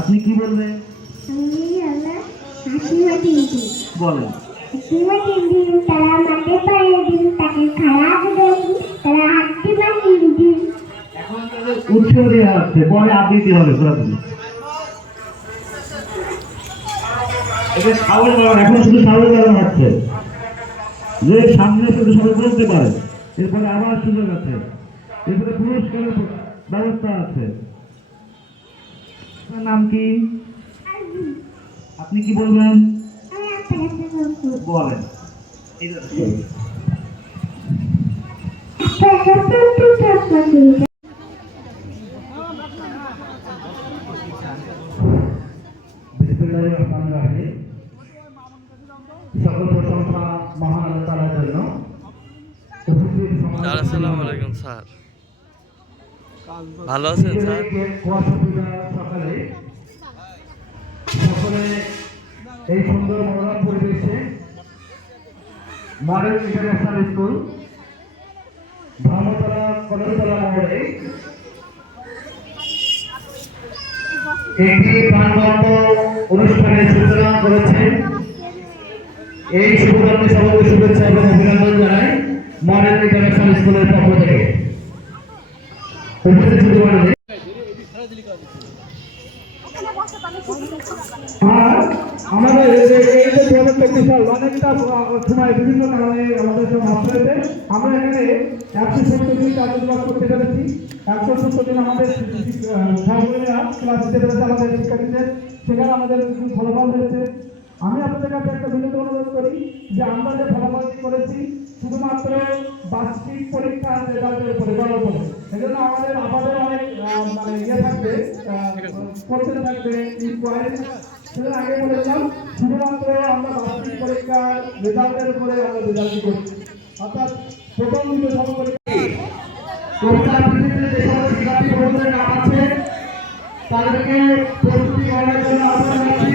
আপনি কি বলবেন? বলেন। এখন উৎসাহ দেওয়া হচ্ছে, পরে আবৃত্তি হবে পুরোপুরি। এটা সাউন্ড বাড়ানো, এখন শুধু সাউন্ড বাড়ানো হচ্ছে, যে সামনে শুধু সবাই বলতে পারে, এরপরে আবার সুযোগ আছে, এরপরে পুরস্কারের ব্যবস্থা আছে। আপনার নাম কি? আপনি কি বলবেন? বলেন। সকল প্রশংসা মহান আল্লাহ তাআলার জন্য। আসসালামু আলাইকুম স্যার, ভালো আছেন স্যার? সকালে সকলে এই সুন্দর মনোরম পরিবেশে model international school Dharmatala Kadamtala মোড়ে একটি প্রাণবন্ত অনুষ্ঠানের সূচনা করেছেন। এই শুভকর্মে সবাইকে শুভেচ্ছা এবং অভিনন্দন জানাই মডেল ইন্টারন্যাশনাল স্কুলের পক্ষ থেকে। আমাদের এই যে বিশাল অনেকটা সময় বিভিন্ন কারণে আমাদের সব নষ্ট হয়েছে। আমরা এখানে 170 দিন কার্যক্রম করতে পেরেছি। 170 দিন আমাদের সহকর্মীরা ক্লাস দিতে পেরেছে, আমাদের শিক্ষার্থীদের, সেখানে আমাদের কিছু ফলাফল হয়েছে। আমি আপনাদের কাছে একটা বিনীত অনুরোধ করি যে আমরা যে ফলাফল করেছি শুধুমাত্র বার্ষিক পরীক্ষার রেজাল্টের উপরে গড়ার উপরে, এজন্য আমাদের অনেক মানে ইয়ে থাকবে, করতে থাকবে ইনকোয়ারি। সেজন্য আগে বলেছিলাম শুধুমাত্র আমরা বার্ষিক পরীক্ষার রেজাল্টের উপরে আমরা রেজাল্ট করছি, অর্থাৎ প্রথম যে সমপরীক্ষা কবিতা আবৃত্তিতে যে সকল শিক্ষার্থী বন্ধুদের নাম আছে তাদেরকে প্রস্তুতি করার জন্য আহ্বান জানাচ্ছি।